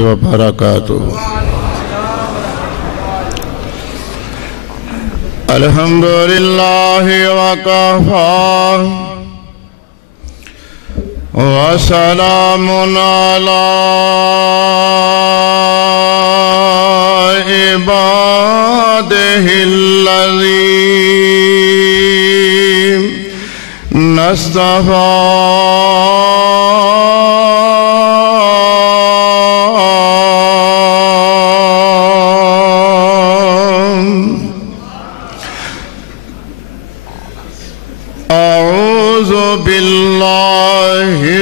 وبرکاتہ۔ الحمدللہ وکفی وسلام علی عبادہ الذین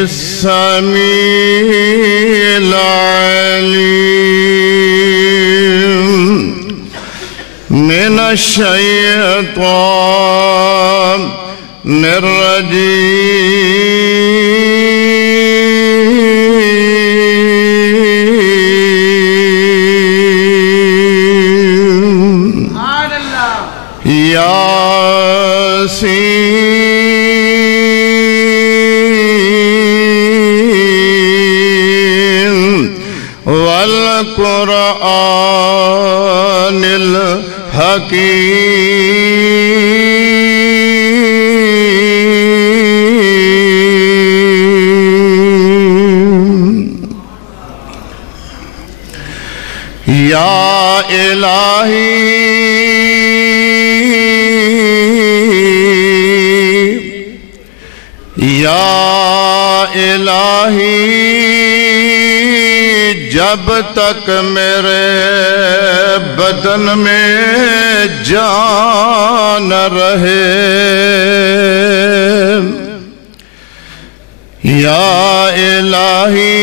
السمیع العلیم من الشیطان الرجیم والقرآن الحکیم یا الہی یا الہی جب تک میرے بدن میں جان رہے، یا الہی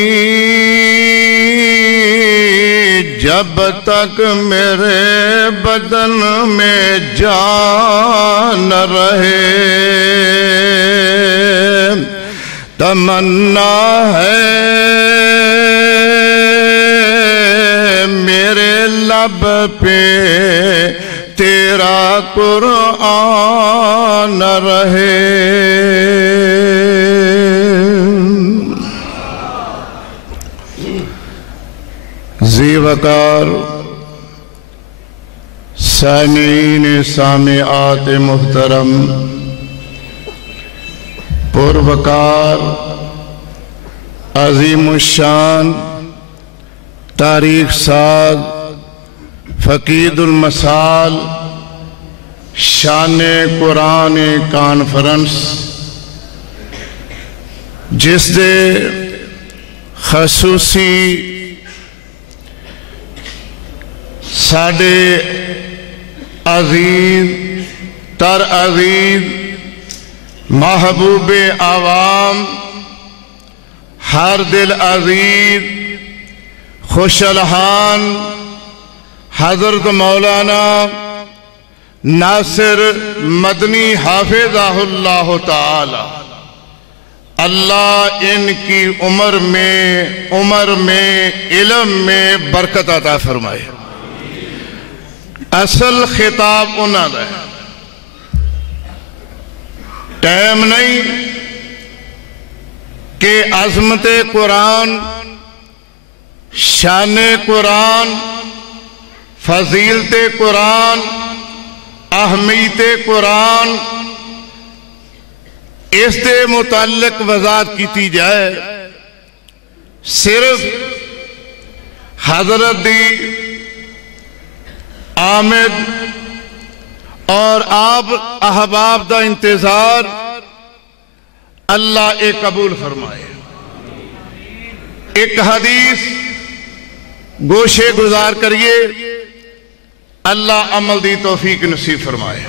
جب تک میرے بدن میں جان رہے، تمنا ہے میرے لب پہ تیرا قرآن رہے۔ ذی وقار سامعین سامعات محترم، پروقار عظیم الشان تاریخ ساز فقید المثال شان قرآن کانفرنس، جس دے خصوصی ساڑے عزیز تر عزیز محبوب عوام ہر دل عزیز خوش الحان حضرت مولانا ناصر مدنی حافظہ اللہ تعالی، اللہ ان کی عمر میں علم میں برکت عطا فرمائے۔ اصل خطاب انہاں دا ہے، ٹائم نہیں کہ عظمت قرآن، شان قرآن، فضیلت قرآن، اہمیت قرآن اس دے متعلق وضاحت کیتی جائے۔ صرف حضرت دی آمد اور آپ احباب دا انتظار اللہ ایک قبول فرمائے۔ ایک حدیث گوشے گزار کریے، اللہ عمل دی توفیق نصیب فرمائے۔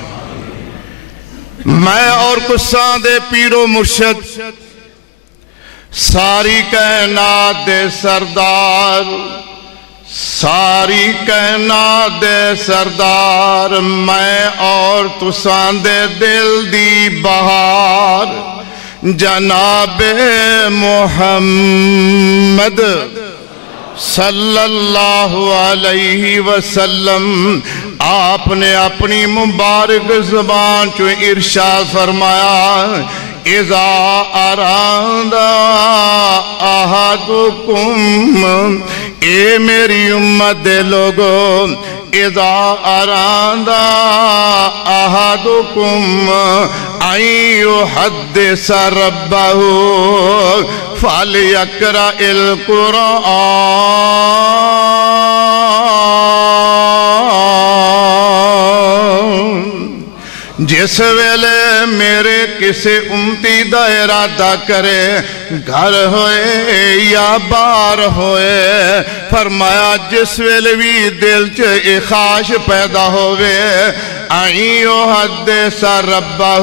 میں اور کساں دے پیرو مرشد ساری کائنات دے سردار، ساری کائنات دے سردار، میں اور تساں دے دل دی بہار، جناب محمد صلی اللہ علیہ وسلم آپ نے اپنی مبارک زبان چو ارشاد فرمایا اذا اراد احدکم اے میری امت دے لوگو اذا اراندا احدکم ان یحدث ربہ فلیقرأ القرآن۔ جس ویلے میرے کسی امتی دا ارادہ کرے گھر ہوئے یا بار ہوئے، فرمایا جس ویلے بھی دل چ خواہش پیدا ہوئے آئیو حد سا ربہ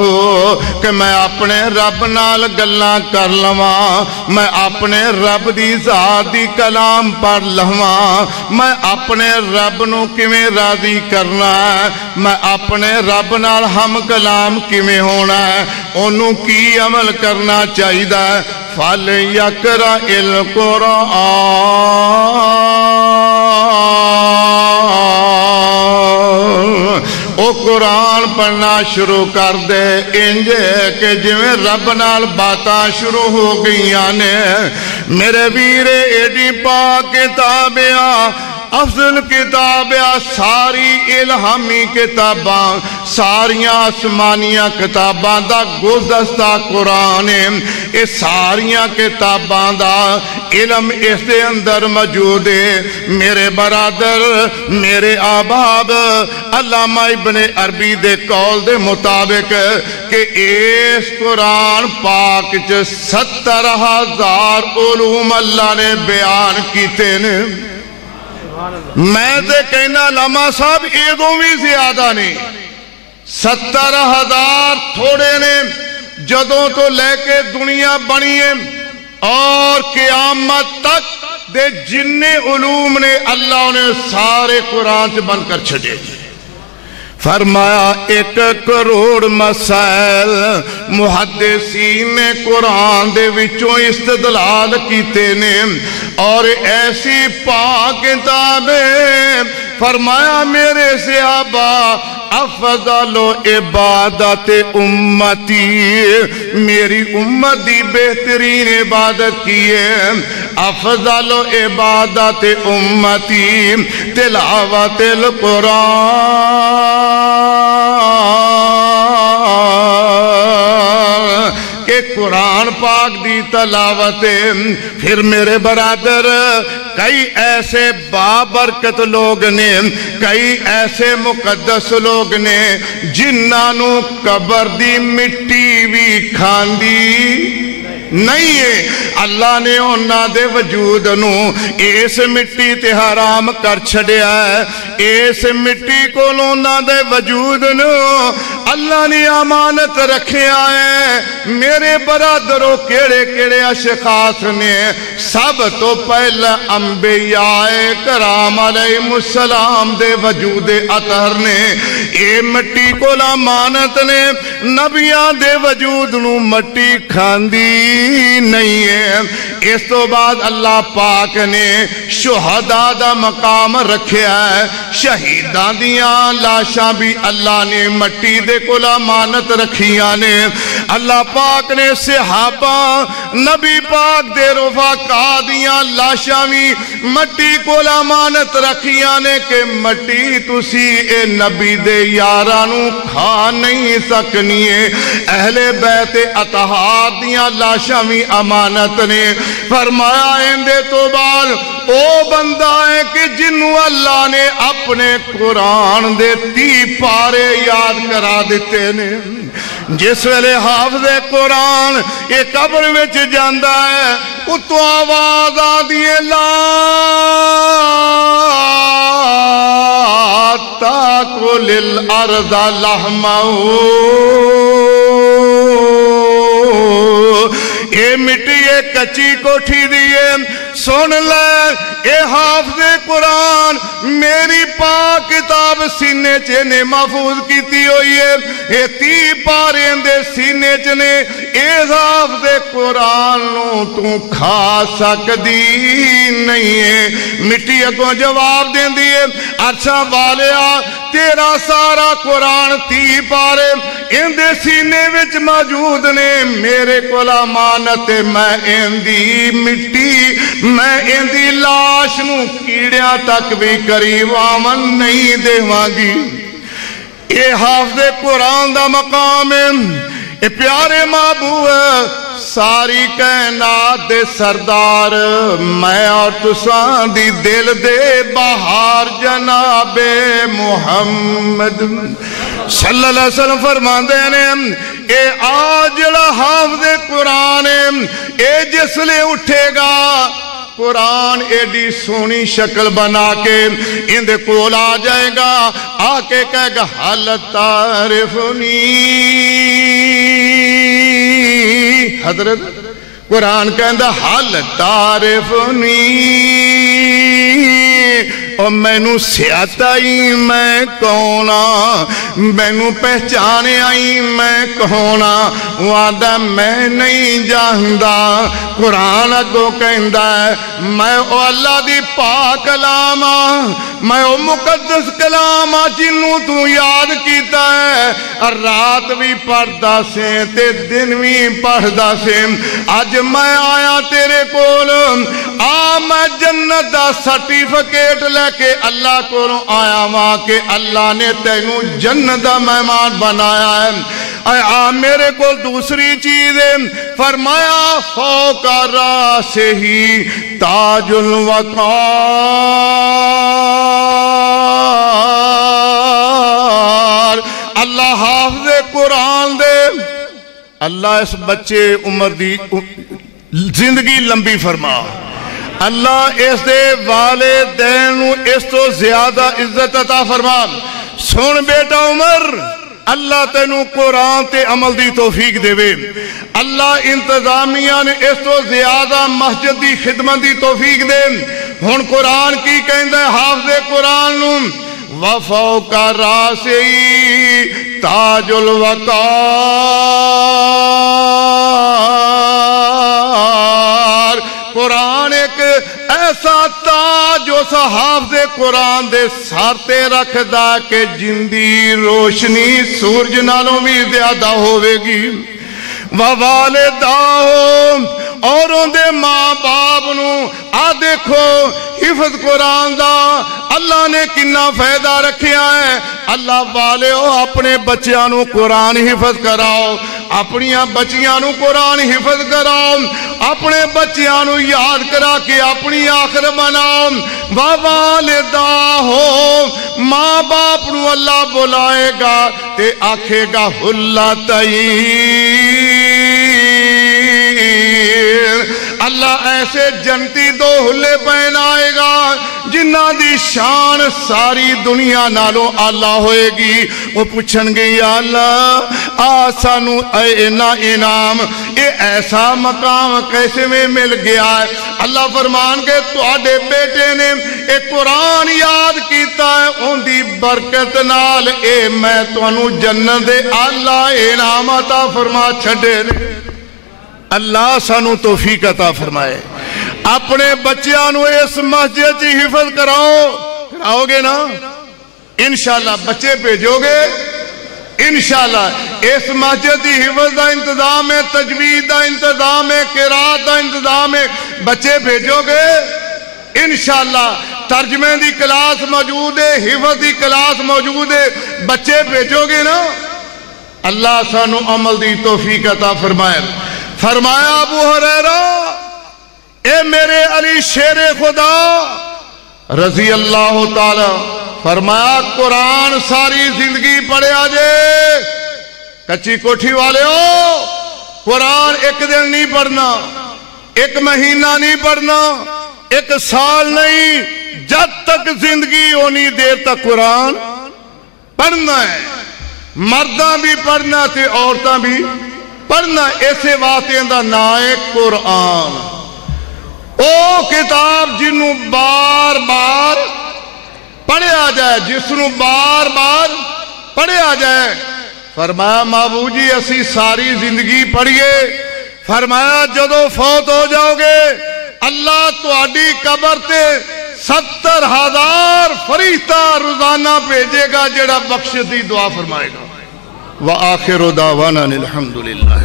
کہ میں اپنے رب نال گلاں کر لواں، میں اپنے رب دی ذات دی کلام پڑھ لواں، میں اپنے رب نو کیویں راضی کرنا ہے، میں اپنے رب نال ہم کلام کیویں ہونا ہے، انہوں کی عمل کرنا چاہیدہ ہے۔ فَلْيَقْرَأِ الْقُرْآنَ، او قرآن پڑھنا شروع کر دے، انجے کہ جویں رب نال باتاں شروع ہو گئیاں نے۔ میرے ویرے ایڈی پاک کتابیاں افضل کتابیاں، ساری الہامی کتاباں، ساریاں آسمانیاں کتاباں دا گلدستہ قرآن ہے۔ یہ ساریاں کتاباں دا علم اس دے اندر موجود ہے۔ میرے برادر، میرے آباب، علامہ ابن عربی دے قول دے مطابق کہ اس قرآن پاک 70,000 علوم اللہ نے بیان کیتے نے۔ میں تے کہنا علامہ صاحب ایدوں بھی زیادہ نہیں، 70,000 تھوڑے نے جدوں تو لے کے دنیا بنی ہے اور قیامت تک دے جننے علوم نے اللہ نے سارے قرآن سے بن کر چھڑے۔ فرمایا 1 کروڑ مسائل محدثین نے قرآن دے وچوں استدلال کیتے نے، اور ایسی پاک کتابیں فرمایا میرے صحابہ افضل عبادت امتی، میری امت دی بہترین عبادت کی ہے۔ افضل عبادت امتی تلاوت القرآن، کہ قرآن پاک دی تلاوت۔ پھر میرے برادر کئی ایسے بابرکت لوگ نے، کئی ایسے مقدس لوگ نے جنہاں قبر دی مٹی بھی کھاندی نہیں ہے۔ اللہ نے انہاں دے وجود نو اس مٹی تے حرام کر چھڑیا ہے۔ اس مٹی کو انہاں دے وجود نو اللہ نے امانت رکھیا ہے۔ میرے برادروں کیڑے کیڑے اشخاص نے، سب تو پہلا انبیاء کرام علیہ السلام دے وجود اطہر نے اے مٹی کو امانت نے نبیاں دے وجود نو مٹی کھاندی نہیں ہے۔ اس تو بعد اللہ پاک نے شہداء دا مقام رکھیا ہے، شہیدان دیاں لاشاں بھی اللہ نے مٹی دے کول امانت رکھیاں نے۔ اللہ پاک نے صحابہ نبی پاک دے رفقا دیاں لاشاں بھی مٹی کول امانت رکھیاں نے کہ مٹی تسی اے نبی دے یارانو کھا نہیں سکنی ہے۔ اہل بیت اطہار دیاں لاشاں بھی امانت نے۔ فرمایا اندے تو بعد او بندہ ہے کہ جنہوں اللہ نے اپنے قرآن دے 30 پارے یاد کرا دیتے نے۔ جس ویلے حافظ قرآن یہ قبر وچ جاندہ ہے اتو آواز آدھی لا تاکل الارض لحمہو، اے مٹی اے کچی کوٹھی دیئے سن لے اے حافظ قرآن میری پاک کتاب سینے چنے محفوظ کیتی ہوئی ہے۔ اے 30 پارے اندے سینے چنے اے حافظ قرآن نو تو کھا سکدی نہیں ہے۔ مٹی اگوں جواب دیں دیئے اچھا والیا تیرا سارا قرآن 30 پارے اندے سینے وچ موجود نے، میرے کول امانت میں اندی مٹی میں اندی لاش نو کیڑیاں تک بھی قریب آمن نہیں دیوانگی۔ اے حافظ قرآن دا مقام ہے، اے پیارے محبوب ساری کائنات دے سردار، میں اور تساں دی دل دے بہار جناب محمد صلی اللہ علیہ وسلم فرماندے نے اے آجڑا حافظ قرآن اے جس لے اٹھے گا قرآن ایڈی سونی شکل بنا کے اندے کول آ جائے گا، آ کے کہے گا حل تعرفنی۔ حضرت قرآن کہندا حل تعرفنی، اور مینو سیات آئی میں کونا، مینو پہچانے آئی میں کونا، وعدہ میں نہیں جاندا۔ قرآن اگو کہندا ہے میں او اللہ دی پاک کلام میں او مقدس کلام جنوں تو یاد کیتا ہے، رات بھی پڑھدا سے تے دن بھی پڑھدا سے، اج میں آیا تیرے کول، آ میں جنت دا سرٹیفکیٹ لے کہ اللہ کو آیا وہاں کہ اللہ نے تینوں جنت دا مہمان بنایا ہے۔ آ میرے کو دوسری چیز ہے، فرمایا فوق راس ہی تاج الوقار، اللہ حافظ قرآن دے، اللہ اس بچے عمر دی زندگی لمبی فرما، اللہ اس دے والدین اس تو زیادہ عزت عطا فرما۔ سن بیٹا عمر، اللہ تینوں قرآن تے عمل دی توفیق دے وے، اللہ انتظامیہ نے اس تو زیادہ مسجد دی خدمت دی توفیق دے۔ ہن قرآن کی کہندہ ہے حافظ قرآن نوں وفوق راسی تاج الوقار، قرآن ایک ایسا تاج اس حافظ قرآن دے سارتے رکھ دا کہ جندی روشنی سورج نالوں بھی زیادہ ہوئے گی۔ ووالداہم، اور اندے ماں باپ نو آ دیکھو حفظ قرآن دا اللہ نے کنا فائدہ رکھیا ہے۔ اللہ والے ہو اپنے بچیاں نو قرآن حفظ کراؤ، اپنیاں بچیاں نو قرآن حفظ کراؤ، اپنے بچیاں نو یاد کرا کے اپنی آخر بناؤ۔ والدہ ہو، ماں باپ نو اللہ بلائے گا تے آکھے گا حلتین، اللہ ایسے جنتی دو حلے پہن آئے گا جنہ دی شان ساری دنیا نالوں اللہ ہوئے گی۔ وہ پوچھن گے یا اللہ آسانو اینا انعام، اے ایسا مقام کیسے میں مل گیا ہے؟ اللہ فرمان کے تواڈے بیٹے نے ایک قرآن یاد کیتا ہے، ان دی برکت نال اے میں توانو جنت دے اللہ انعام عطا فرما چھڑے نے۔ اللہ سانو توفیق عطا فرمائے، اپنے بچیاں نو اس مسجد کی حفظ کراؤ گے نا انشاءاللہ، بچے بھیجو گے انشاءاللہ۔ اس مسجد کی حفظ دا انتظام ہے، تجوید دا انتظام ہے، قرات دا انتظام ہے، بچے بھیجو گے انشاءاللہ۔ ترجمے دی کلاس موجود ہے، حفظ دی کلاس موجود ہے، بچے بھیجو گے نا۔ اللہ سانو عمل دی توفیق عطا فرمائے۔ فرمایا ابو ہریرہ اے میرے علی شیر خدا رضی اللہ تعالی، فرمایا قرآن ساری زندگی پڑھے آجے، کچی کوٹھی والے ہو قرآن ایک دن نہیں پڑھنا، ایک مہینہ نہیں پڑھنا، ایک سال نہیں، جب تک زندگی ہونی دیر تک قرآن پڑھنا ہے۔ مرداں بھی پڑھنا تھے، عورتاں بھی پڑھنا، ایسے واسطے دا نام ہے قرآن، او کتاب جنوں بار بار پڑھے آ جائے، جس نوں بار بار پڑھے آ جائے۔ فرمایا محبوب جی اسی ساری زندگی پڑھیے، فرمایا جدو فوت ہو جاؤ گے اللہ تواڈی قبر تے 70,000 فرشتہ روزانہ بھیجے گا جڑا بخش دی دعا فرمائے گا۔ وآخر دعوانا الحمدللہ۔